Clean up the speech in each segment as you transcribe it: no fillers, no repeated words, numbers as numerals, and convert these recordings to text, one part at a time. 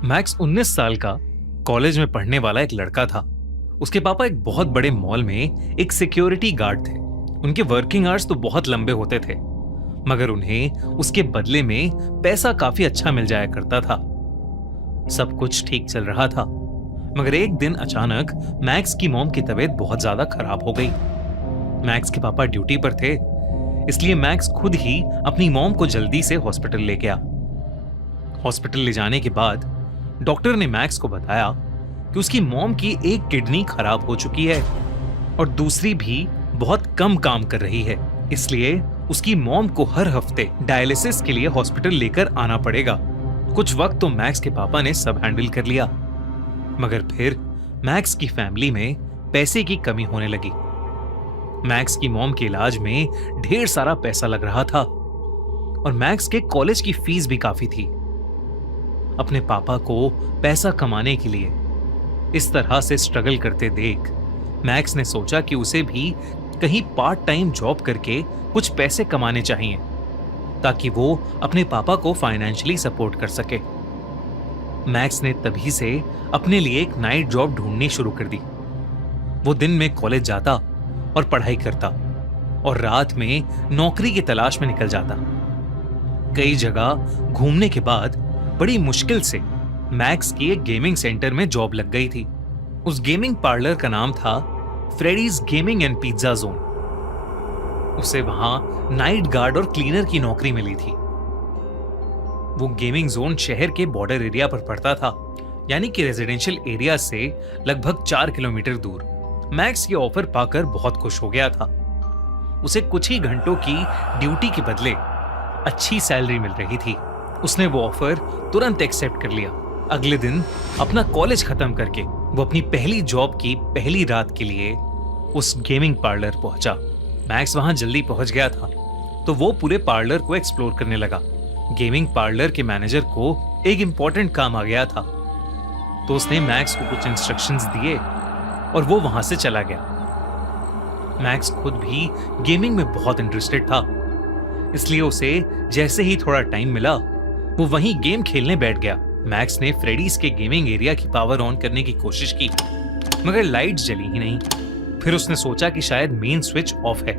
Max 19 साल का college में पढ़ने वाला एक लड़का था। उसके पापा एक बहुत बड़े मॉल में एक सिक्योरिटी गार्ड थे। उनके वर्किंग आवर्स तो बहुत लंबे होते थे, मगर उन्हें उसके बदले में पैसा काफी अच्छा मिल जाया करता था। सब कुछ ठीक चल रहा था, मगर एक दिन अचानक मैक्स की मॉम की तबीयत बहुत ज्यादा खराब हो गई। मैक्स के पापा ड्यूटी पर थे, इसलिए मैक्स खुद ही अपनी मॉम को जल्दी से हॉस्पिटल ले गया। हॉस्पिटल ले जाने के बाद डॉक्टर ने मैक्स को बताया कि उसकी मॉम की एक किडनी खराब हो चुकी है और दूसरी भी बहुत कम काम कर रही है, इसलिए उसकी मॉम को हर हफ्ते डायलिसिस के लिए हॉस्पिटल लेकर आना पड़ेगा। कुछ वक्त तो मैक्स के पापा ने सब हैंडल कर लिया, मगर फिर मैक्स की फैमिली में पैसे की कमी होने लगी। मैक्स की मॉम के इलाज में ढेर सारा पैसा लग रहा था और मैक्स के कॉलेज की फीस भी काफी थी। अपने पापा को पैसा कमाने के लिए इस तरह से स्ट्रगल करते देख मैक्स ने सोचा कि उसे भी कहीं पार्ट टाइम जॉब करके कुछ पैसे कमाने चाहिए, ताकि वो अपने पापा को फाइनेंशियली सपोर्ट कर सके। मैक्स ने तभी से अपने लिए एक नाइट जॉब ढूंढनी शुरू कर दी। वो दिन में कॉलेज जाता और पढ़ाई करता और रात में नौकरी की तलाश में निकल जाता। कई जगह घूमने के बाद बड़ी मुश्किल से मैक्स की एक गेमिंग सेंटर में जॉब लग गई थी। उस गेमिंग पार्लर का नाम था Freddy's gaming and pizza zone. उसे वहां नाइट गार्ड और क्लीनर की नौकरी मिली थी। वो गेमिंग जोन शहर के बॉर्डर एरिया पर पड़ता था, यानी कि रेजिडेंशियल एरिया से लगभग 4 किलोमीटर दूर। मैक्स ये ऑफर पाकर बहुत खुश हो गया था। उसे कुछ ही घंटों की ड्यूटी के बदले अच्छी सैलरी मिल रही थी। उसने वो ऑफर तुरंत एक्सेप्ट कर लिया। अगले दिन अपना कॉलेज खत्म करके वो अपनी पहली जॉब की पहली रात के लिए उस गेमिंग पार्लर पहुंचा। मैक्स वहां जल्दी पहुंच गया था, तो वो पूरे पार्लर को एक्सप्लोर करने लगा। गेमिंग पार्लर के मैनेजर को एक इंपॉर्टेंट काम आ गया था, तो उसने मैक्स को कुछ इंस्ट्रक्शंस दिए और वो वहां से चला गया। मैक्स खुद भी गेमिंग में बहुत इंटरेस्टेड था, इसलिए उसे जैसे ही थोड़ा टाइम मिला वो वहीं गेम खेलने बैठ गया। मैक्स ने फ्रेडीज के गेमिंग एरिया की पावर ऑन करने की कोशिश की, मगर लाइट्स जली ही नहीं। फिर उसने सोचा कि शायद मेन स्विच ऑफ है,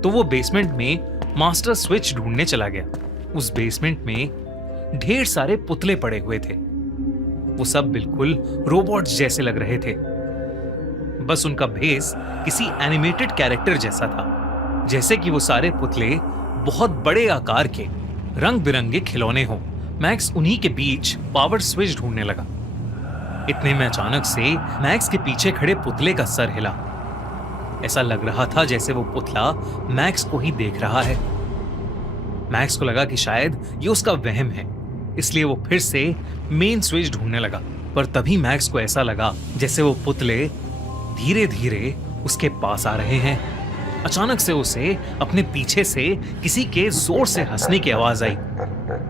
तो वो बेसमेंट में मास्टर स्विच ढूंढने चला गया। उस बेसमेंट में ढेर सारे पुतले पड़े हुए थे। वो सब बिल्कुल रोबोट्स जैसे लग रहे थे, बस उनका भेस किसी एनिमेटेड कैरेक्टर जैसा था, जैसे कि वो सारे पुतले बहुत बड़े आकार के रंग बिरंगे खिलौने हों। मैक्स उन्हीं के बीच पावर स्विच ढूंढने लगा। इतने में अचानक से मैक्स के पीछे खड़े पुतले का सर हिला। ऐसा लग रहा था जैसे वो पुतला मैक्स को ही देख रहा है। मैक्स को लगा कि शायद ये उसका वहम है, इसलिए वो फिर से मेन स्विच ढूंढने लगा। पर तभी मैक्स को ऐसा लगा जैसे वो पुतले धीरे धीरे उसके पास आ रहे हैं। अचानक से उसे अपने पीछे से किसी के जोर से हंसने की आवाज आई,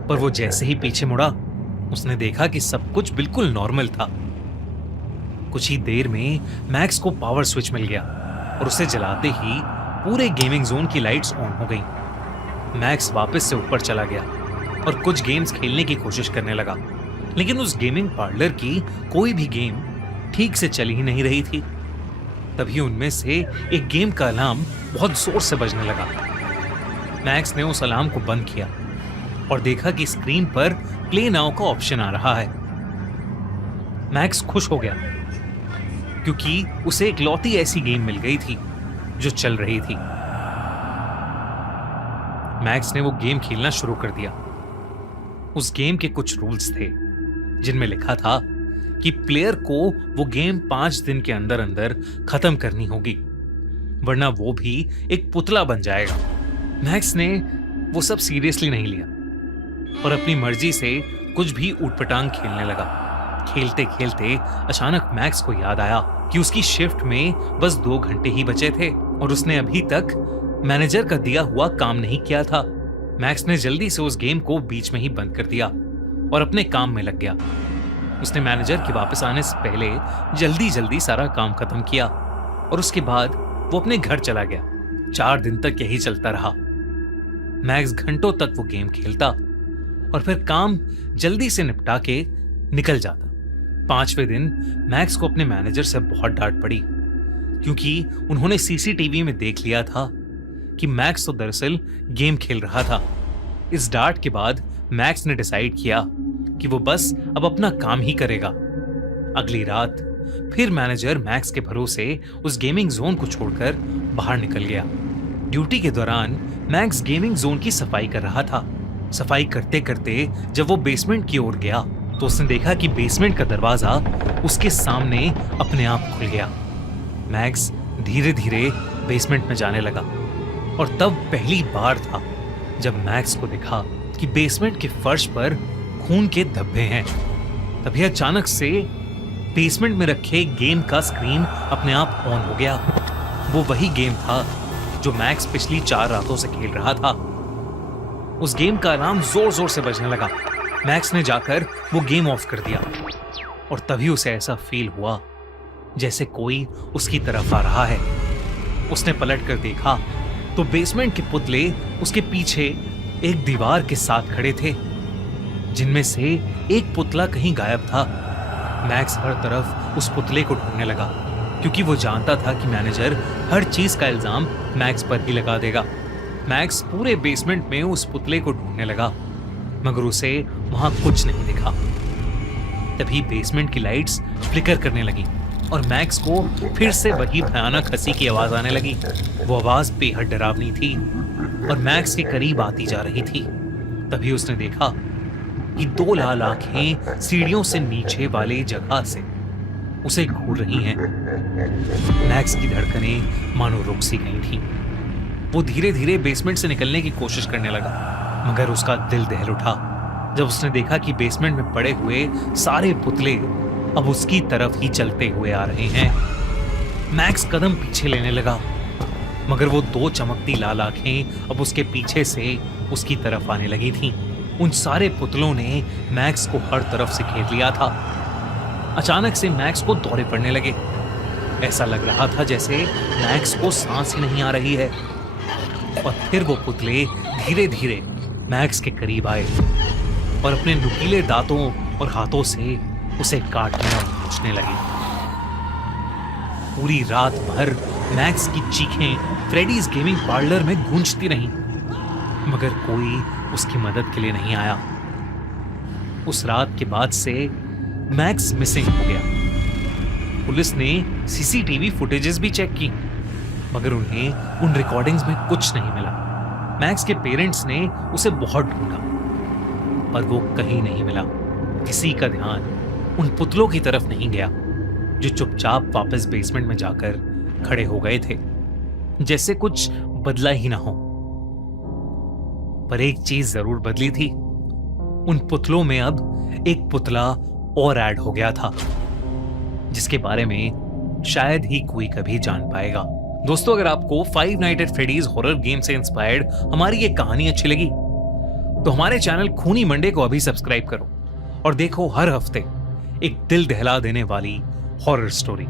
पर वो जैसे ही पीछे मुड़ा उसने देखा कि सब कुछ बिल्कुल नॉर्मल था। कुछ ही देर में मैक्स को पावर स्विच मिल गया और उसे जलाते ही पूरे गेमिंग जोन की लाइट्स ऑन हो गई। मैक्स वापस से ऊपर चला गया और कुछ गेम्स खेलने की कोशिश करने लगा, लेकिन उस गेमिंग पार्लर की कोई भी गेम ठीक से चल ही नहीं रही थी। तभी उनमें से एक गेम का अलार्म बहुत जोर से बजने लगा। मैक्स ने उस अलार्म को बंद किया और देखा कि स्क्रीन पर प्ले नाउ का ऑप्शन आ रहा है। मैक्स खुश हो गया क्योंकि उसे एक लौती ऐसी गेम मिल गई थी जो चल रही थी। मैक्स ने वो गेम खेलना शुरू कर दिया। उस गेम के कुछ रूल्स थे जिनमें लिखा था कि प्लेयर को वो गेम 5 दिन के अंदर अंदर खत्म करनी होगी, वरना वो भी एक पुतला बन जाएगा। मैक्स ने वो सब सीरियसली नहीं लिया और अपनी मर्जी से कुछ भी ऊटपटांग खेलने लगा। खेलते खेलते अचानक मैक्स को याद आया कि उसकी शिफ्ट में बस 2 घंटे ही बचे थे और उसने अभी तक मैनेजर का दिया हुआ काम नहीं किया था। मैक्स ने जल्दी से उस गेम को बीच में ही बंद कर दिया और अपने काम में लग गया। उसने मैनेजर के वापस आने से पहले जल्दी जल्दी सारा काम खत्म किया और उसके बाद वो अपने घर चला गया। 4 दिन तक यही चलता रहा। मैक्स घंटों तक वो गेम खेलता और फिर काम जल्दी से निपटा के निकल जाता। 5वें दिन मैक्स को अपने मैनेजर से बहुत डांट पड़ी, क्योंकि उन्होंने सीसीटीवी में देख लिया था कि मैक्स तो दरअसल गेम खेल रहा था। इस डांट के बाद मैक्स ने डिसाइड किया कि वो बस अब अपना काम ही करेगा। अगली रात फिर मैनेजर मैक्स के भरोसे उस गेमिंग जोन को छोड़कर बाहर निकल गया। ड्यूटी के दौरान मैक्स गेमिंग जोन की सफाई कर रहा था। सफाई करते करते जब वो बेसमेंट की ओर गया तो उसने देखा कि बेसमेंट का दरवाजा उसके सामने अपने आप खुल गया। मैक्स धीरे धीरे बेसमेंट में जाने लगा और तब पहली बार था जब मैक्स को देखा कि बेसमेंट के फर्श पर खून के धब्बे हैं। तभी अचानक से बेसमेंट में रखे गेम का स्क्रीन अपने आप ऑन हो गया। वो वही गेम था जो मैक्स पिछली 4 रातों से खेल रहा था। उस गेम का अलार्म जोर जोर से बजने लगा। मैक्स ने जाकर वो गेम ऑफ कर दिया और तभी उसे ऐसा फील हुआ जैसे कोई उसकी तरफ आ रहा है। उसने पलट कर देखा तो बेसमेंट के पुतले उसके पीछे एक दीवार के साथ खड़े थे, जिनमें से एक पुतला कहीं गायब था। मैक्स हर तरफ उस पुतले को ढूंढने लगा, क्योंकि वो जानता था कि मैनेजर हर चीज का इल्जाम मैक्स पर ही लगा देगा। मैक्स पूरे बेसमेंट में उस पुतले को ढूंढने लगा, मगर उसे वहां कुछ नहीं दिखा। तभी बेसमेंट की लाइट्स फ्लिकर करने लगी और मैक्स को फिर से वही भयानक हंसी की आवाज आने लगी। वो आवाज बेहद डरावनी थी और मैक्स के करीब आती जा रही थी। तभी उसने देखा कि 2 लाल आंखें सीढ़ियों से नीचे वाले जगह से उसे घूर रही हैं। मैक्स की धड़कनें मानो रुक सी गई थी। वो धीरे धीरे बेसमेंट से निकलने की कोशिश करने लगा, मगर उसका दिल दहल उठा जब उसने देखा कि बेसमेंट में पड़े हुए सारे पुतले अब उसकी तरफ ही चलते हुए आ रहे हैं। मैक्स कदम पीछे लेने लगा, मगर वो 2 चमकती लाल आंखें अब उसके पीछे से उसकी तरफ आने लगी थीं। उन सारे पुतलों ने मैक्स को हर तरफ से घेर लिया था। अचानक से मैक्स को दौरे पड़ने लगे। ऐसा लग रहा था जैसे मैक्स को सांस ही नहीं आ रही है। और फिर वो पुतले धीरे धीरे मैक्स के करीब आए और अपने नुकीले दांतों और हाथों से उसे काटने और नोचने लगे। पूरी रात भर मैक्स की चीखें फ्रेडीज गेमिंग पार्लर में गूंजती रहीं, मगर कोई उसकी मदद के लिए नहीं आया। उस रात के बाद से मैक्स मिसिंग हो गया। पुलिस ने सीसीटीवी फुटेजेस भी चेक की, मगर उन्हें उन रिकॉर्डिंग्स में कुछ नहीं मिला। मैक्स के पेरेंट्स ने उसे बहुत ढूंढा, पर वो कहीं नहीं मिला। किसी का ध्यान उन पुतलों की तरफ नहीं गया, जो चुपचाप वापस बेसमेंट में जाकर खड़े हो गए थे, जैसे कुछ बदला ही ना हो। पर एक चीज जरूर बदली थी। उन पुतलों में अब एक पुतला और ऐड हो गया था, जिसके बारे में शायद ही कोई कभी जान पाएगा। दोस्तों, अगर आपको five nights at Freddy's horror game से इंस्पायर्ड हमारी ये कहानी अच्छी लगी तो हमारे चैनल खूनी मंडे को अभी सब्सक्राइब करो और देखो हर हफ्ते एक दिल दहला देने वाली हॉरर स्टोरी।